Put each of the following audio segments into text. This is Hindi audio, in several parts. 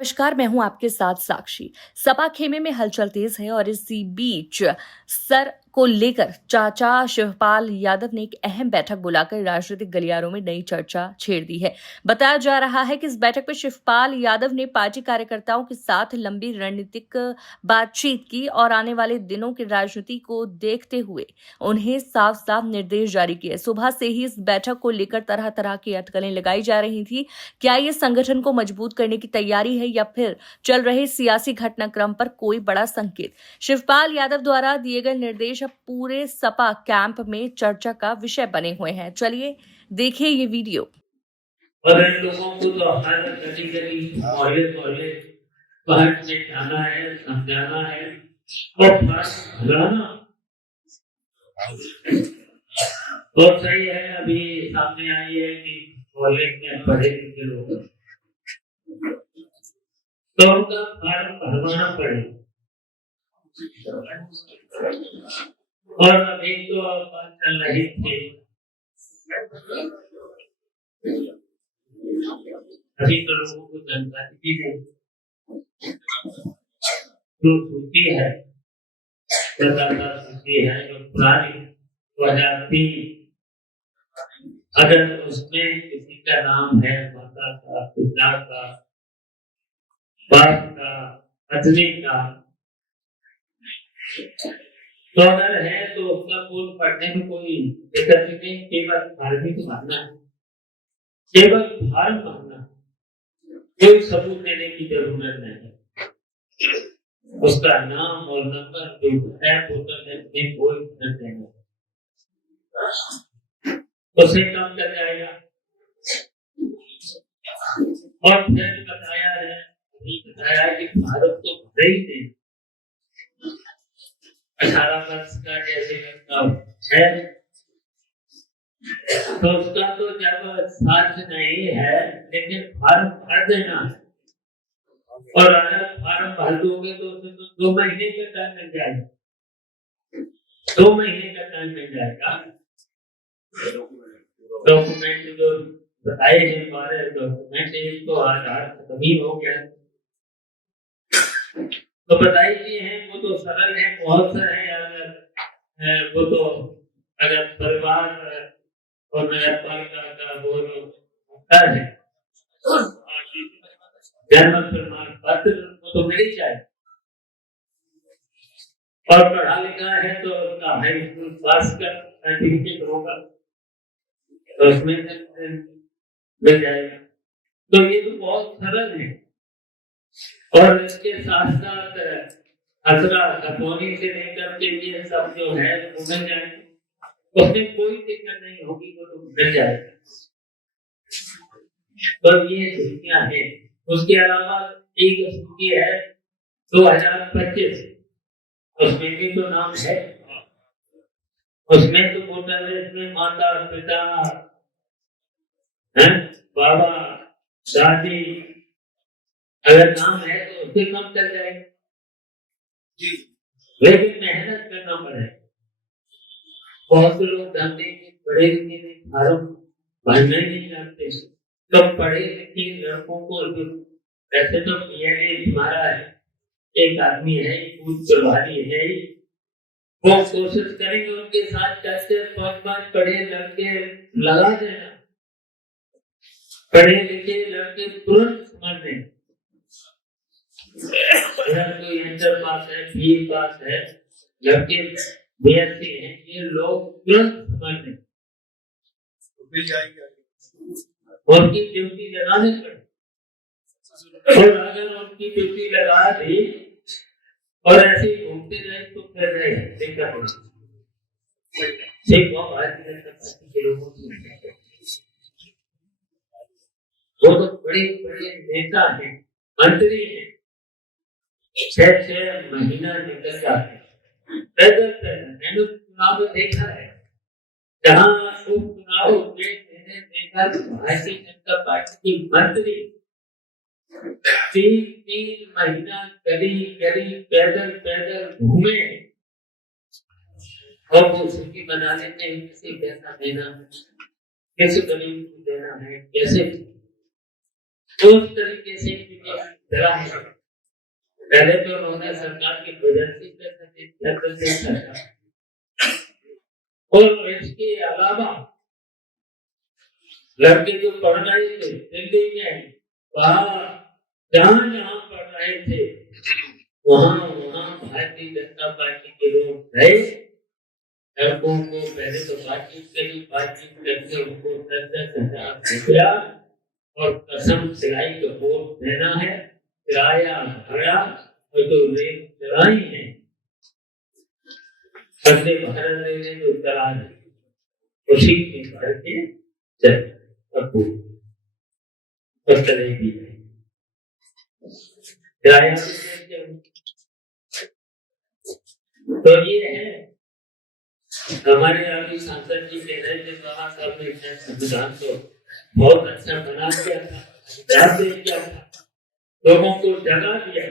नमस्कार, मैं हूं आपके साथ साक्षी। सपा खेमे में हलचल तेज है और इसी बीच सर को लेकर चाचा शिवपाल यादव ने एक अहम बैठक बुलाकर राजनीतिक गलियारों में नई चर्चा छेड़ दी है। बताया जा रहा है कि इस बैठक में शिवपाल यादव ने पार्टी कार्यकर्ताओं के साथ लंबी रणनीतिक बातचीत की और आने वाले दिनों की राजनीति को देखते हुए उन्हें साफ साफ निर्देश जारी किए। सुबह से ही इस बैठक को लेकर तरह तरह की अटकलें लगाई जा रही थी। क्या ये संगठन को मजबूत करने की तैयारी है या फिर चल रहे सियासी घटनाक्रम पर कोई बड़ा संकेत? शिवपाल यादव द्वारा दिए गए निर्देश अब पूरे सपा कैंप में चर्चा का विषय बने हुए हैं। चलिए देखिए ये वीडियो। और इन लोगों को तो हर गली मोहल्ले बाहर में जाना है, समझाना है और भलाना। और सही है, अभी सामने आई है कि मोहल्ले में पढ़े लिखे लोग तो उनका फॉर्म भरवाना पड़ेगा। और अभी तो बात चल रही थी, अभी तो लोगों को जानकारी भी नहीं जो सूची है, सूची है जो पुरानी 2003, अगर उसमें किसी का नाम है माता का, पिता का, बाप का, पत्नी का, तो अगर है तो उसका कोड पढ़ने में कोई दिक्कत नहीं। केवल धार्मिक मानना है, केवल धर्म मानना, कोई सबूत देने की जरूरत नहीं। उसका नाम और नंबर जो है वोटर लिस्ट में कोई फर्क नहीं, उसे कम कर जाएगा। और फिर बताया कि भारत तो भले ही नहीं 18 वर्ष का जैसे है, तो उसका तो जब साथ नहीं है, लेकिन फॉर्म भर देना है। और अगर फॉर्म भर दोगे तो उसे तो 2 महीने का टाइम मिल जाएगा, 2 महीने का टाइम मिल जाएगा। डॉक्यूमेंट जो बताए हैं हमारे डॉक्यूमेंट, इनको आधार खत्म ही हो गया तो बताई दिए हैं, वो तो सरल है, बहुत सारे हैं। अगर वो तो अगर परिवार और नगर पालिका का वो होता है जन्म प्रमाण पत्र, वो तो मिल ही जाए। और पढ़ा लिखा है तो उसका हाई स्कूल पास का सर्टिफिकेट होगा तो उसमें मिल जाएगा। तो ये तो बहुत सरल है। और इसके साथ साथ खसरा खतौनी से लेकर के ये सब जो है वो मिल जाएंगे, उसमें कोई दिक्कत नहीं होगी, वो तो मिल जाएगा। तो ये सूचियां हैं। उसके अलावा एक सूची है 2025, उसमें भी तो नाम है, उसमें तो वोटर लिस्ट में माता पिता है, बाबा दादी अगर नाम है तो उससे कम चल जाएगा जी। लेकिन मेहनत करना पड़ेगा। बहुत से लोग जानते हैं कि पढ़े लिखे नहीं, फॉर्म भरना ही नहीं जानते। तो पढ़े लिखे लड़कों को वैसे तो पीएनए हमारा है, एक आदमी है, पूछ प्रभारी है, वो कोशिश करेंगे उनके साथ कैसे 5-5 पढ़े लड़के लगा देना। पढ़े लिखे लड़के तुरंत समझ लें, कोई इंटर पास है, बीए पास है, लड़के बीएससी है, ये लोग तुरंत समझ लें, मिल जाएंगे। उनकी ड्यूटी लगाने पड़े, और अगर उनकी ड्यूटी लगा दी और ऐसे ही घूमते रहे तो फिर दिक्कत होगी। ठीक वो भारतीय जनता के लोगों की, वो तो बड़े बड़े नेता हैं, मंत्री हैं, 6-6 महीना निकल जाते हैं मैंने चुनाव देखा है, जहाँ उपचुनाव में मैंने देखा भारतीय जनता पार्टी की मंत्री 3-3 महीना गली गली पैदल पैदल घूमे और वो सूची बना लेते हैं किसी पैसा देना, कैसे गरीब को देना है, कैसे उस तरीके से चला है। पहले तो उन्होंने सरकार की प्रदर्शी करते थे और इसके अलावा लड़के जो पढ़ रहे थे दिल्ली में, वहाँ जहाँ पढ़ रहे थे वहाँ भारतीय जनता पार्टी के लोग गए, लड़कों को पहले तो बातचीत करके उनको 10,000 दिया और कसम सिलाई का वोट देना है, किराया भाड़ा और जो रेल चलाई है बंदे भारत रेलवे जो चला रही उसी में भर के चल और चलेगी किराया तो ये है। हमारे अभी सांसद जी कह रहे थे बाबा साहब ने संविधान को बहुत अच्छा बना दिया था, अधिकार दे दिया था, लोगों को जगा दिया,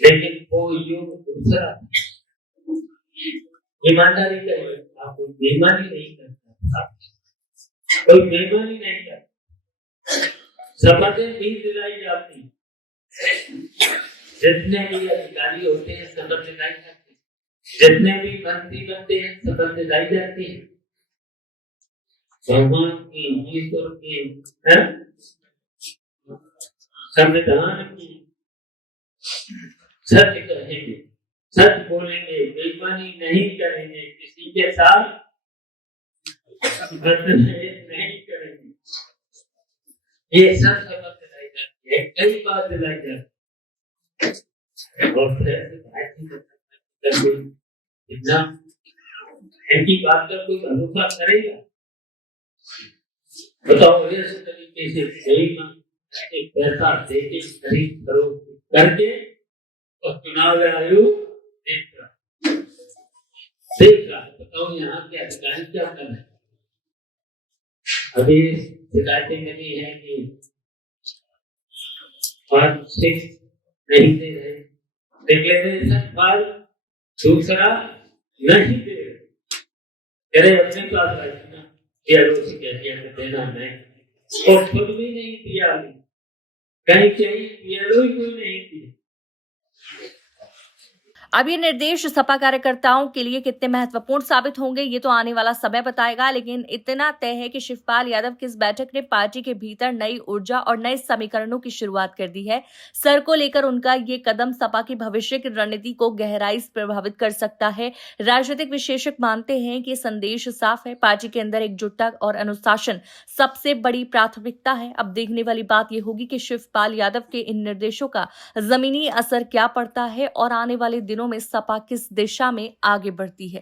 लेकिन वो युग दूसरा ईमानदारी का आपको बेईमानी नहीं करता, कोई बेईमानी नहीं करता, शपथें भी दिलाई जाती, जितने भी अधिकारी होते हैं शपथ दिलाई जाती, जितने भी मंत्री बनते हैं शपथ दिलाई जाती है, भगवान की, ईश्वर की, संविधान की, सत्य कहेंगे, सच बोलेंगे, बेईमानी नहीं करेंगे, किसी के साथ नहीं करेंगे, ये सब शपथ दिलाई जाती है, कई बार दिलाई जाती है और फिर इतना इनकी बात का कोई भरोसा करेगा? बताओ, इस तरीके से पैसा देके खरीद करो करके और चुनाव आयोग देख रहा है, बताओ यहाँ के अधिकारी क्या कर रहे हैं? अभी शिकायतें मिली है कि 5-6 नहीं दे रहे, डिक्लेरेशन फाइल दूसरा नहीं दे रहे, कह रहे अपने पास रखना, पीएलओ से कह दिया देना नहीं और खुद भी नहीं दिया, कहीं पीएलओ ही कोई नहीं दिया। अब ये निर्देश सपा कार्यकर्ताओं के लिए कितने महत्वपूर्ण साबित होंगे ये तो आने वाला समय बताएगा, लेकिन इतना तय है कि शिवपाल यादव की इस बैठक ने पार्टी के भीतर नई ऊर्जा और नए समीकरणों की शुरुआत कर दी है। सर को लेकर उनका ये कदम सपा की भविष्य की रणनीति को गहराई से प्रभावित कर सकता है। राजनीतिक विश्लेषक मानते हैं कि संदेश साफ है, पार्टी के अंदर एकजुटता और अनुशासन सबसे बड़ी प्राथमिकता है। अब देखने वाली बात यह होगी कि शिवपाल यादव के इन निर्देशों का जमीनी असर क्या पड़ता है और आने वाले दिनों में सपा किस दिशा में आगे बढ़ती है।